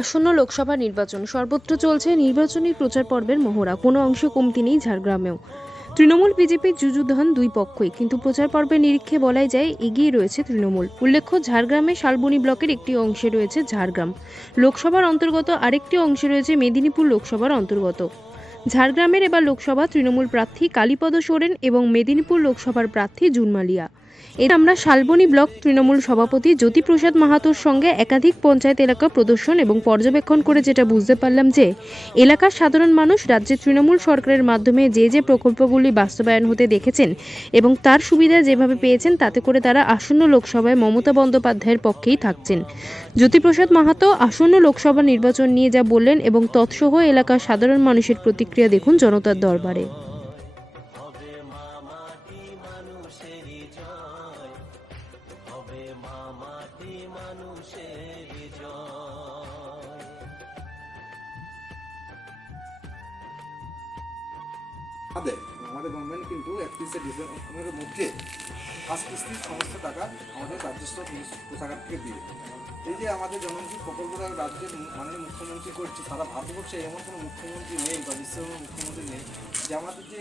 আসন্ন লোকসভা নির্বাচন, সর্বত্র চলছে নির্বাচনী প্রচার পর্বের মহড়া। কোনো অংশে কমতি নেই ঝাড়গ্রামেও। তৃণমূল বিজেপির যুযুধান দুই পক্ষই, কিন্তু প্রচার পর্বের নিরীক্ষে বলাই যায় এগিয়ে রয়েছে তৃণমূল। উল্লেখ্য, ঝাড়গ্রামে শালবনী ব্লকের একটি অংশে রয়েছে ঝাড়গ্রাম লোকসভার অন্তর্গত, আরেকটি অংশে রয়েছে মেদিনীপুর লোকসভার অন্তর্গত। ঝাড়গ্রামের এবার লোকসভা তৃণমূল প্রার্থী কালীপদ সোরেন এবং মেদিনীপুর লোকসভার প্রার্থী জুনমালিয়া। এর আমরা শালবনী ব্লক তৃণমূল সভাপতি জ্যোতিপ্রসাদ মাহাতোর সঙ্গে একাধিক পঞ্চায়েত এলাকা প্রদর্শন এবং পর্যবেক্ষণ করে যেটা বুঝতে পারলাম যে এলাকার সাধারণ মানুষ রাজ্যের তৃণমূল সরকারের মাধ্যমে যে প্রকল্পগুলি বাস্তবায়ন হতে দেখেছেন এবং তার সুবিধা যেভাবে পেয়েছেন, তাতে করে তারা আসন্ন লোকসভায় মমতা বন্দ্যোপাধ্যায়ের পক্ষেই থাকছেন। জ্যোতিপ্রসাদ মাহাতো আসন্ন লোকসভা নির্বাচন নিয়ে যা বললেন এবং তৎসহ এলাকার সাধারণ মানুষের প্রতিক্রিয়া দেখুন জনতার দরবারে। আমাদের গভর্নমেন্ট কিন্তু 31শে ডিসেম্বরের মধ্যে ফার্স্ট কিস্তির সমস্ত টাকা আমাদের রাজস্ব কোষাগার থেকে দিয়ে, এই যে আমাদের জনমুখী প্রকল্পটা রাজ্যের মাননীয় মুখ্যমন্ত্রী করছে, সারা ভারতবর্ষে এমন কোনো মুখ্যমন্ত্রী নেই বা বিশ্বের মুখ্যমন্ত্রী নেই যে আমাদের যে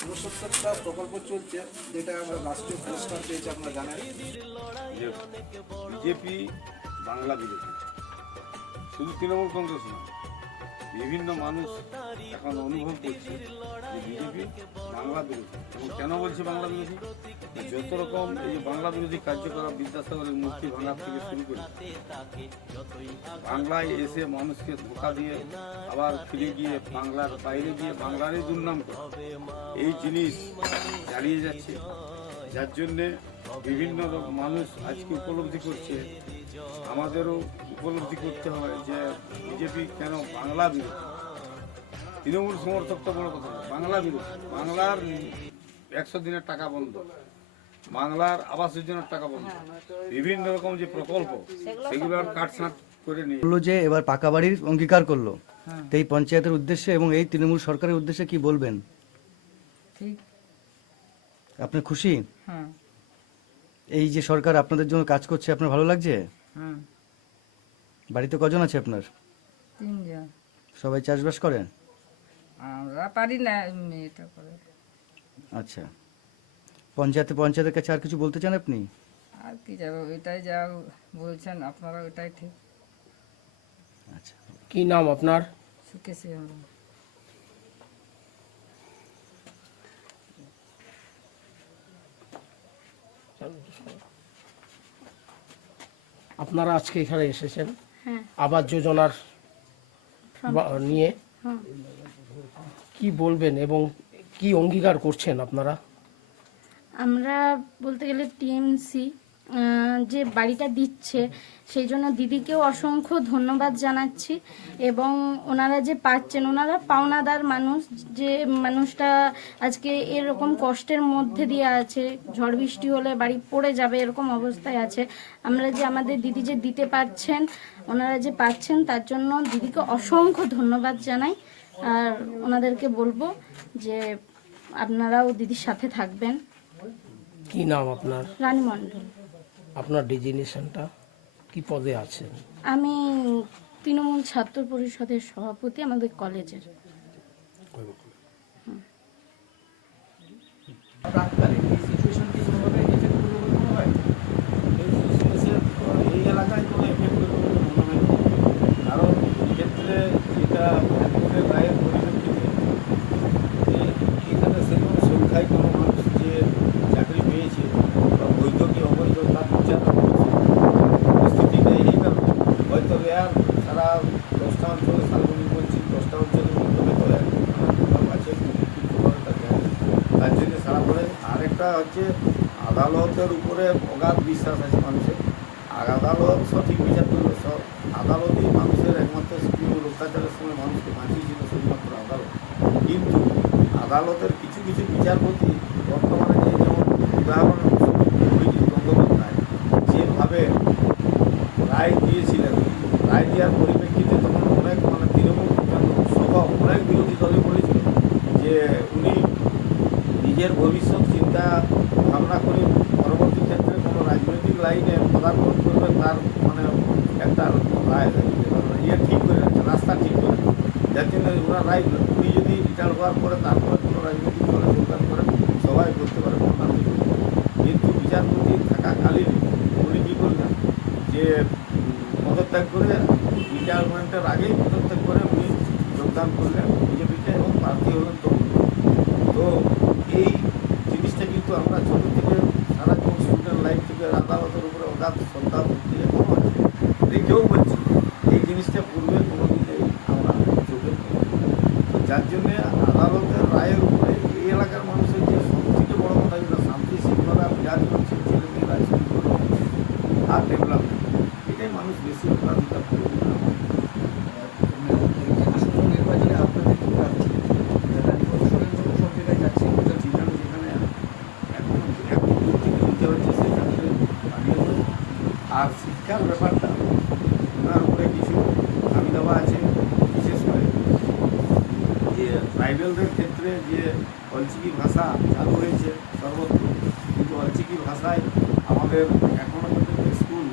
69টা প্রকল্প চলছে, যেটা আমরা রাষ্ট্রীয় পুরস্কার পেয়েছি। আপনারা জানেন যে বিজেপি বাংলা বিরোধী, শুধু তৃণমূল কংগ্রেস নয়, বিভিন্ন মানুষ এখন অনুভব করছে যে বিজেপি বাংলা বিরোধী। এবং কেন বলছে বাংলা বিরোধী? যত রকম এই যে বাংলা বিরোধী কার্যকলাপ, বিদ্যাসাগরের মূর্তি ভাঙার থেকে শুরু করে বাংলায় এসে মানুষকে ধোঁকা দিয়ে আবার ফিরে গিয়ে বাংলার বাইরে গিয়ে বাংলারই দুর্নাম করে এই জিনিস চালিয়ে যাচ্ছে, যার জন্যে বিভিন্ন মানুষ আজকে উপলব্ধি করছে, আমাদেরও উপলব্ধি করতে হয় যে বিজেপি কেন বাংলা বিরোধী। তৃণমূল সমর্থক তো বড় কথা, বাংলা বিরোধী। বাংলার 100 দিনের টাকা বন্ধ, বাংলার আবাস যোজনার টাকা বন্ধ, বিভিন্ন রকম যে প্রকল্প সেগুলোর কাটছাঁট করে নিয়ে বললো যে এবার পাকা বাড়ির অঙ্গীকার করলো। তো এই পঞ্চায়েতের উদ্দেশ্যে এবং এই তৃণমূল সরকারের উদ্দেশ্যে কি বলবেন? ঠিক। আপনি খুশি? হ্যাঁ। এই যে সরকার আপনাদের জন্য কাজ করছে, আপনার ভালো লাগছে? হ্যাঁ। বাড়িতে কজন আছে আপনার? 3 জন। সবাই চাষবাস করে? আমরা পারি না, মেয়েটা করে। আচ্ছা, পঞ্চায়েতের কাছে আর কিছু বলতে চান আপনি? আর কি যাবে, ওইটাই যা বলছেন আপনারা, ওইটাই ঠিক। আচ্ছা, কি নাম আপনার? সুখেছি আমরা। আপনারা আজকে এখানে এসেছেন হ্যাঁ। আবাস যোজনার নিয়ে হ্যাঁ। কি বলবেন এবং কি অঙ্গীকার করছেন আপনারা? আমরা বলতে গেলে টিএমসি যে বাড়িটা দিচ্ছে, সেই জন্য দিদিকেও অসংখ্য ধন্যবাদ জানাচ্ছি। এবং ওনারা যে পাচ্ছেন, ওনারা পাওনাদার মানুষ, যে মানুষটা আজকে এরকম কষ্টের মধ্যে দিয়ে আছে, ঝড় বৃষ্টি হলে বাড়ি পড়ে যাবে এরকম অবস্থায় আছে। আমরা যে আমাদের দিদি যে দিতে পারছেন, ওনারা যে পাচ্ছেন, তার জন্য দিদিকে অসংখ্য ধন্যবাদ জানাই। আর ওনাদেরকে বলবো যে আপনারাও দিদির সাথে থাকবেন। কি নাম আপনার? রানী মণ্ডল। আপনার ডেজিগনেশনটা কি পদে আছেন? আমি তৃণমূল ছাত্র পরিষদের সভাপতি আমাদের কলেজের। এই এলাকায় কোনো এফেক্ট করবে বলে মনে হয় না। কারণ এক্ষেত্রে যেটা একজনের রায়ের পরিপ্রেক্ষিতে এখানে সেরকম সংখ্যায় কোনো মানুষ যে চাকরি পেয়েছে বা বৈধ কি অবৈধ তার বিচার পরিস্থিতি নেই। এই কারণে হয়তো রেয়ার সারা 10টা অঞ্চলে, শালবনী বলছি 10টা অঞ্চলের মধ্যে হয়তো আছে, তার জন্য সারা পড়ে। আরেকটা হচ্ছে আদালতের উপরে অগাধ বিশ্বাস আছে মানুষের। আর আদালত সঠিক বিচার করবে, আদালতই মানুষের একমাত্র তৃণমূল অত্যাচারের সময় মানুষকে বাঁচিয়েছিল শুধুমাত্র আদালত। কিন্তু আদালতের কিছু কিছু বিচারপতি বর্তমানে যে, যেমন উদাহরণ অভিজিৎ গঙ্গোপাধ্যায় যেভাবে রায় দিয়েছিলেন, রায় দেওয়ার পরিপ্রেক্ষিতে তখন অনেক তৃণমূল সহ অনেক বিরোধী দলে বলেছিল যে উনি নিজের ভবিষ্যৎ চিন্তা ভাবনা করে পরবর্তী ক্ষেত্রে কোনো রাজনৈতিক লাইনে পদার্পণ করবে, তার একটা ঠিক করে রাখছে, রাস্তা ঠিক করে রাখছে। যার জন্য ওরা রায় উনি যদি রিটায়ার হওয়ার পরে তারপরে কোনো রাজনৈতিক দলে যোগদান করেন সবাই করতে পারে, কিন্তু বিচারপতি থাকাকালীন উনি কী করলেন যে পদত্যাগ করে রিটায়ারমেন্টের আগেই পদত্যাগ করে উনি যোগদান করলেন বিজেপিতে এবং প্রার্থী হলেন। তো এই জিনিসটা কিন্তু আমরা ছোটো থেকে সারা জীবন স্টুডেন্ট লাইফ থেকে আদালতের উপরে অগাধ শ্রদ্ধা ভক্তি এখনও আছে, রেখেও বলছি এই জিনিসটা পূর্বে কোনো দিনেই আমরা চোখে পড়িনি। তো যার জন্যে আদালতের রায়ের উপরে এই এলাকার মানুষের যে সবথেকে বড় কথা যেটা শান্তি শৃঙ্খলা বিরাজ করছে, ছেলেমেয়েরা স্কুল আর ডেভেলপমেন্ট, এটাই মানুষ বেশি অগ্রাধিকার করে আসন্ন নির্বাচনে আপনাদের কি প্রার্থী যারা সুরেন্দ্র সব জায়গায় যাচ্ছে যেখানে যেখানে এখন একটু দূর থেকে দিতে হচ্ছে সেখানে বানিয়েছে। আর শিক্ষার ব্যাপারটা ওনার উপরে কিছু দাবি দেওয়া আছে, বিশেষ করে যে ট্রাইবেলদের ক্ষেত্রে যে অলচিকি ভাষা চালু হয়েছে সর্বত্র, কিন্তু অলচিকি ভাষায় আমাদের এখনও পর্যন্ত স্কুল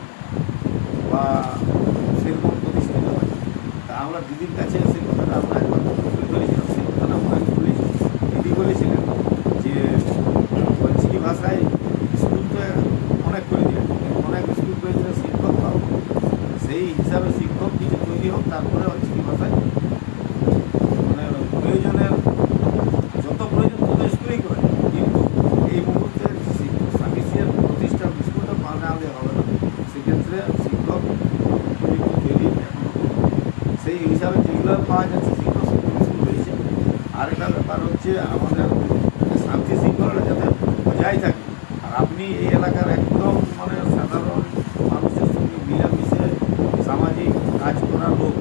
বা সেরকম প্রতিষ্ঠিত হয়। তা আমরা দিদির কাছে সেই কথাটা আমরা একবার তুলে ধরেছিলাম, সেই কথাটা আমরা বলেছি। দিদি বলেছিলেন যে অলচিকি ভাষায় স্কুল তো অনেক করে দিয়েছে, অনেক স্কুল করেছিল শিক্ষক পাও, সেই হিসাবে শিক্ষক কিছু তৈরি হোক, তারপরে অলচিকি ভাষায় মানে প্রয়োজনের যত প্রয়োজন তত স্কুলই করে। কিন্তু এই মুহূর্তে সাফিসিয়েন্ট প্রতিষ্ঠান স্কুলটা বানালে হবে না, সেক্ষেত্রে শিক্ষক উপযুক্ত তৈরি এখনও সেই হিসাবে যেগুলো পাওয়া যাচ্ছে শিক্ষক স্কুল হয়েছে। আরেকটা ব্যাপার হচ্ছে আমাদের শান্তি শৃঙ্খলাটা যাতে বজায় থাকে। আর আপনি এই এলাকার একদম মানে সাধারণ মানুষের সঙ্গে মিলেমিশে সামাজিক কাজ করার লোক,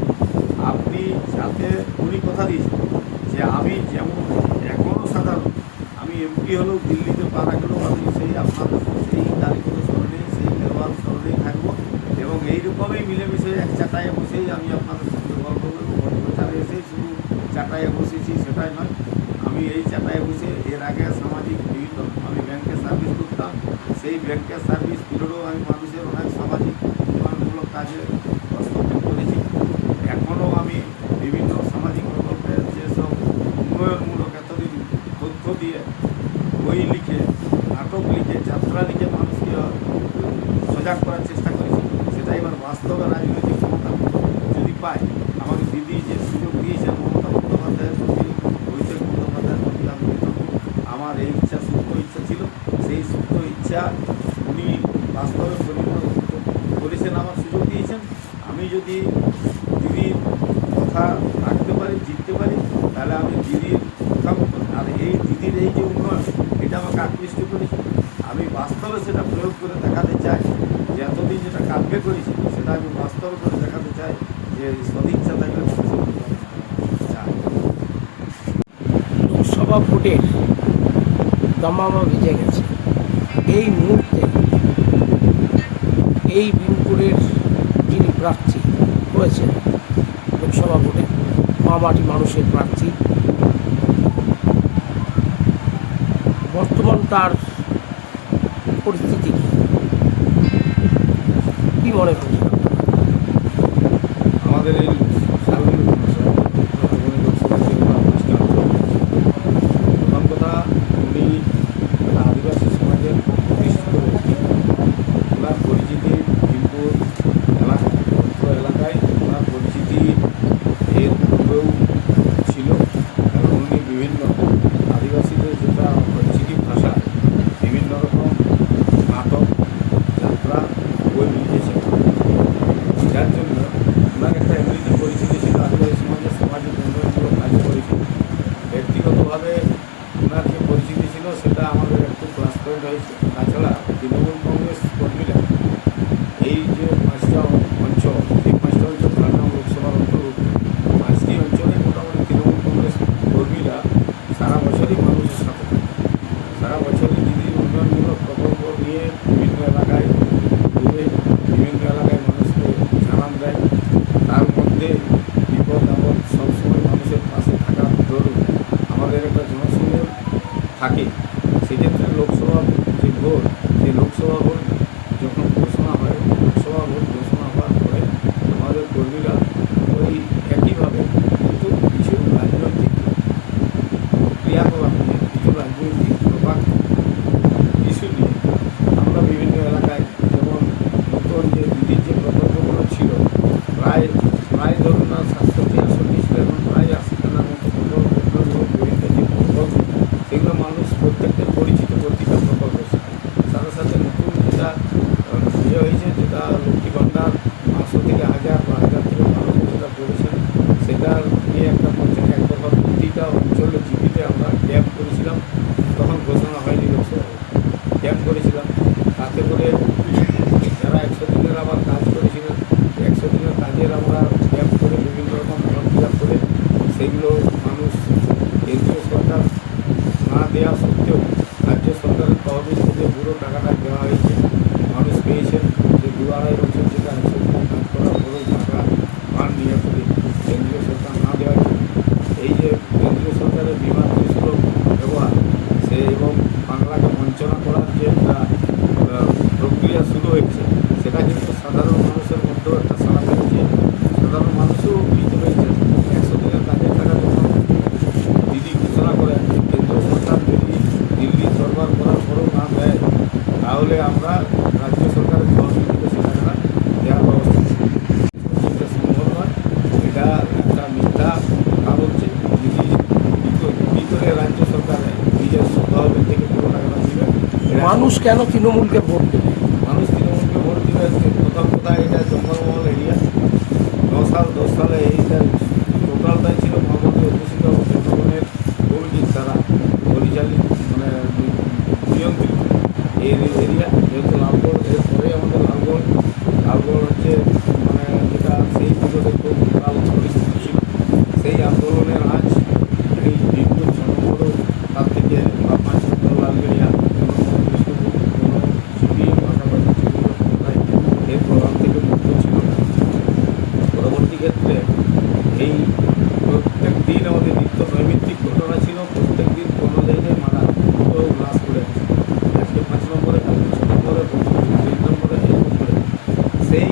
আপনি যাতে উনি কথা দিয়েছেন যে আমি যেমন এখনও সাধারণ, আমি এমপি হলেও দিল্লিতে পাড়া গেলেও আমি সেই আপনাদের সেই তারিখের স্মরণে সেই ব্যবহার স্মরণেই থাকবো এবং এইরকমই মিলেমিশে এক চাটায় বসেই আমি আপনাদের সঙ্গে গল্প করবো। ভোটপ্রচারে এসেই শুধু চাটায় বসেছি সেটাই নয়, আমি এই চাটায় বসে এর আগে সামাজিক বিভিন্ন আমি ব্যাংকের সার্ভিস করতাম, সেই ব্যাংকের সার্ভিস পিরিয়ডেও আমি মানুষের অনেক সামাজিক উন্নয়নমূলক কাজে হস্তক্ষেপ করেছি। এখনও আমি বিভিন্ন সামাজিক প্রকল্পের যেসব উন্নয়নমূলক এতদিন তথ্য দিয়ে বই লিখে নাটক লিখে যাত্রা লিখে মানুষকে সজাগ করার চেষ্টা করেছি, সেটা এবার বাস্তবে রাজনৈতিক ক্ষমতা যদি পাই, আমাকে দিদি যে সুযোগ দিয়েছেন মমতা বন্দ্যোপাধ্যায়ের প্রতি, অভিষেক বন্দ্যোপাধ্যায়ের প্রতি আমি কৃতজ্ঞ। আমার এই ইচ্ছা সুপ্ত ইচ্ছা ছিল, সেই সুপ্ত ইচ্ছা উনি বাস্তবে পরিণত করেছেন, আমার সুযোগ দিয়েছেন। আমি যদি দিদির কথা রাখতে পারি, জিততে পারি, তাহলে আমি দিদির কথা মতো, আর এই দিদির এই যে উন্নয়ন এটা আমাকে আকৃষ্ট করেছে, আমি বাস্তবে সেটা প্রয়োগ করে দেখাতে চাই যে এতদিন যেটা কাব্যে করেছি সেটা আমি বাস্তবে করে দেখাতে চাই যে সদিচ্ছা থাকলে চাই। লোকসভা ভোটের দামামা ভিজে গেছে। এই মুহূর্তে এই বিনপুরের যিনি প্রার্থী হয়েছেন লোকসভা ভোটে, মামাটি মানুষের প্রার্থী, বর্তমান তার পরিস্থিতি কি মনে করছেন? আমাদের এই সার্বজনীন সমস্যা মধুবনী লোকসভা যে অনুষ্ঠান প্রথম কথা, উনি একটা আদিবাসী সমাজের প্রতিষ্ঠিত ব্যক্তি, ওনার পরিচিতি বিনপুর এলাকায় ওনার পরিচিতি এর পূর্বেও ছিল, কারণ উনি বিভিন্ন আদিবাসীদের যেটা পরিচিতি ভাষা বিভিন্ন রকম নাটক যাত্রা বই লিখেছেন, যার জন্য ওনার একটা এমনিতে ধরুন না 763 ছিল, এখন প্রায় 80খানার মতো প্রকল্প, বিভিন্ন যে প্রকল্প সেগুলো মানুষ প্রত্যেকের পরিচিত পত্রিকা প্রকল্প। সাথে সাথে নতুন যেটা ইয়ে হয়েছে, যেটা লক্ষ্মী ভাণ্ডার 500 থেকে 1000 বা 1000 থেকে 1200 যেটা করেছেন, সেটার নিয়ে একটা বলছেন এক দফা প্রতিটা অঞ্চলে জিপিতে আমরা ক্যাম্প করেছিলাম, তখন ঘোষণা হয়নি লোকসভায়, ক্যাম্প করেছিলাম। তাতে করে যারা 100 দিনের আবার কাজ করেছিলেন, 100 দিনের কাজের আমরা ক্যাম্প করে বিভিন্ন রকম ফর্ম ফিল আপ করে সেইগুলো মানুষ কেন্দ্রীয় সরকার না দেওয়া সত্ত্বেও রাজ্য সরকারের তহবিল থেকে পুরো টাকাটা দেওয়া হয়েছে। মানুষ পেয়েছেন যে 2-2.5 বছর যেটা 100 দিনের কাজ করার পরেও টাকা পান নিয়ে করে কেন্দ্রীয় সরকার না দেওয়ার জন্য এই যে কেন্দ্রীয় সরকারের বিমা ত্রিশূল ব্যবহার সে এবং বাংলাকে বঞ্চনা করার যে একটা প্রক্রিয়া শুরু হয়েছে, সেটা কিন্তু সাধারণ মানুষের মধ্যেও একটা সাড়া ফেলেছে। সাধারণ মানুষও বুঝতে পেরেছেন 100 দিনের কাজের টাকা যখন দিদি ঘোষণা করেন যে কেন্দ্র সরকার যদি দিল্লি সরবরাহ করার পরেও না দেয়, তাহলে আমরা রাজ্য সরকারের তহবিল থেকে সে টাকাটা দেওয়ার ব্যবস্থা করব। এটা সম্ভব নয়, এটা একটা মিথ্যা কথা বলছে। দিদি কী করে রাজ্য সরকার নিজের তহবিল থেকে পুরো টাকাটা দিবে? মানুষ কেন তৃণমূলকে ভোট দেবে? মানুষ তৃণমূলকে ভোট দিবে। প্রথম কথা, এটা জঙ্গলমহল এরিয়া। 10 সালে এইটা টোটালটাই ছিল মহামন্ত্রী অধ্যুষিত জনগণের কমিটির দ্বারা পরিচালিত, মানে নিয়ন্ত্রিত এই এরিয়া। যেহেতু লালগড়, এরপরে আমাদের লালগড় হচ্ছে মানে যেটা সেই বিগত খুব খারাপ পরিস্থিতি ছিল, সেই আন্দোলনের আজ এই বিপুল জনগণ তার থেকে বা 5 নম্বর লালগড়িয়া এর প্রভাব থেকে মুক্ত ছিল। পরবর্তী ক্ষেত্রে এই প্রত্যেক দিন আমাদের নিত্য নৈমিত্তিক ঘটনা ছিল। প্রত্যেক দিন কোনো জায়গায় মারা দুটো গ্লাস করে আছে, আজকে 5 নম্বরে, কালকে 6 নম্বরে, 3 নম্বরে, এরকম করে। সেই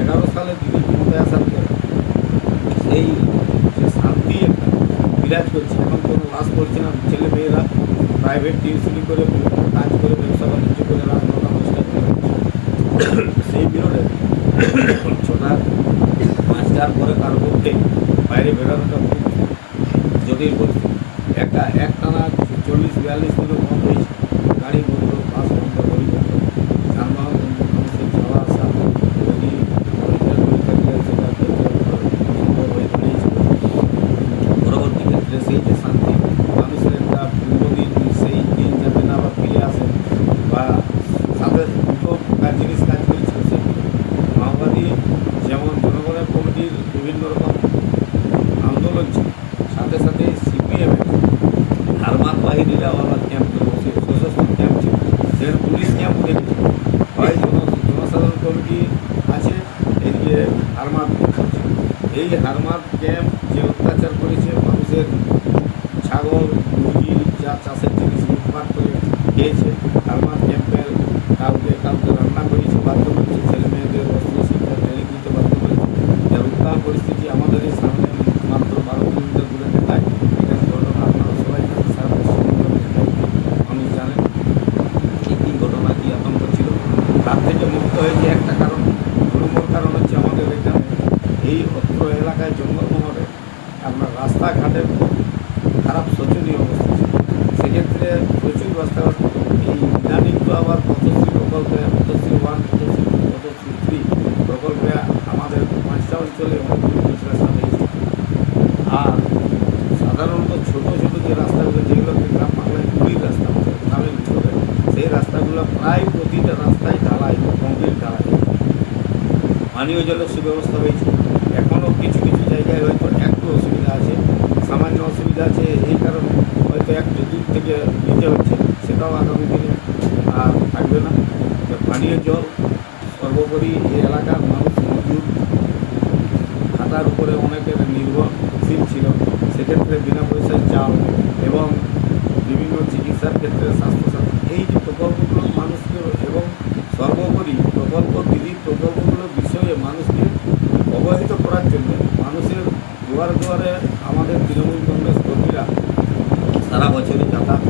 11 সালে দিদি ক্ষমতায় আসার পর সেই যে শান্তি একটা বিরাজ করছে, এখন কোনো লাশ করছে না। ছেলে মেয়েরা প্রাইভেট টিউশনি করে কাজ করে ব্যবসা বাণিজ্য করে রাত 9টা 10টায় চলে যাচ্ছে। সেই পিরিয়ডে 6টার 5টার পরে কার পক্ষে বাইরে বেরোনোটা খুব জটিল পরিস্থিতি। একটানা 40-42 দিনও বন্ধ হয়েছে, গাড়ি বন্ধ, বাস বন্ধ, গাড়ি বন্ধ, যানবাহন বন্ধ, মানুষের যাওয়া আসা, যদি পরীক্ষা দিলে সেটা সম্ভব হয়ে দাঁড়িয়েছে। পরবর্তী ক্ষেত্রে সেই যে শান্তি, মানুষের একটা পূর্বদিন, সেই দিন যাতে না আবার ফিরে আসে, বা সাথে দুটো জিনিস কাজ করেছিল। সেই মাওবাদী যেমন জনগণের কমিটির বিভিন্ন রকম আন্দোলন ছিল, সাথে সাথে সিপিএমের হারমাত বাহিনীরাও আবার ক্যাম্প করে বসে, সশস্ত্র ক্যাম্প ছিল, সেখানে পুলিশ ক্যাম্প দেখেছিল। হয় জনসাধারণ কমিটি আছে, এদিকে হারমাত ক্যাম্প। এই হারমাত ক্যাম্প যে অত্যাচার করেছে, মানুষের ছাগল, মুরগি, যা চাষের জিনিস লুটপাট করে খেয়েছে। হারমাত ক্যাম্পের কাউকে রান্না করেছে, বাধ্য করেছে, ছেলে মেয়েদের অস্ত্র শিক্ষা ট্রেনিং দিতে বাধ্য করেছে। যার উত্তাল পরিস্থিতি আমাদের এই সামনে মাত্র 12 কিলোমিটার দূরে নেতায় এখানে ঘটনা আপনারা সবাই জানেন, সারা পশ্চিমবঙ্গের মানুষ জানেন কী ঘটনা, কী আতঙ্ক ছিল। তার থেকে মুক্ত হয়েছে একটা কারণ, 2 নম্বর কারণ হচ্ছে আমাদের এখানে এই অত্র এলাকায় জঙ্গলমহলে আপনার রাস্তাঘাটের খুব খারাপ শোচনীয় অবস্থা ছিল। সেক্ষেত্রে প্রচুর রাস্তাঘাট, এই ইদানিং তো আবার পথশ্রী প্রকল্পে, পথশ্রী 1, পথশ্রী 2, পথশ্রী 3 প্রকল্পে আমাদের 5টা অঞ্চলে অনেকগুলো পিচ রাস্তা হয়েছে। আর সাধারণত ছোটো ছোটো যে রাস্তাগুলো, যেগুলোকে গ্রাম বাংলায় কুড়ির রাস্তা বলে, গ্রামের ভিতরে, সেই রাস্তাগুলো প্রায় প্রতিটা রাস্তায় ঢালাই, কংক্রিট ঢালাই। পানীয় জলের সুব্যবস্থা হয়েছে। এখনও কিছু কিছু জায়গায় হয়তো একটু অসুবিধা আছে, সামান্য অসুবিধা আছে, এই কারণে হয়তো একটু দূর থেকে নিতে হচ্ছে, সেটাও আগামী দিনে আর থাকবে না। পানীয় জল সর্বোপরি এই এলাকার মানুষ মজুর, খাতার উপরে অনেকের নির্ভরশীল ছিল। সেক্ষেত্রে বিনা পয়সায় চাল এবং বিভিন্ন চিকিৎসার ক্ষেত্রে স্বাস্থ্যসাথী, এই যে প্রকল্পগুলো মানুষকে, এবং সর্বোপরি দিদির প্রকল্পগুলোর বিষয়ে মানুষকে অবহিত করার জন্য মানুষের দুয়ারে দুয়ারে আমাদের তৃণমূল কংগ্রেস কর্মীরা সারা বছরই যাতায়াত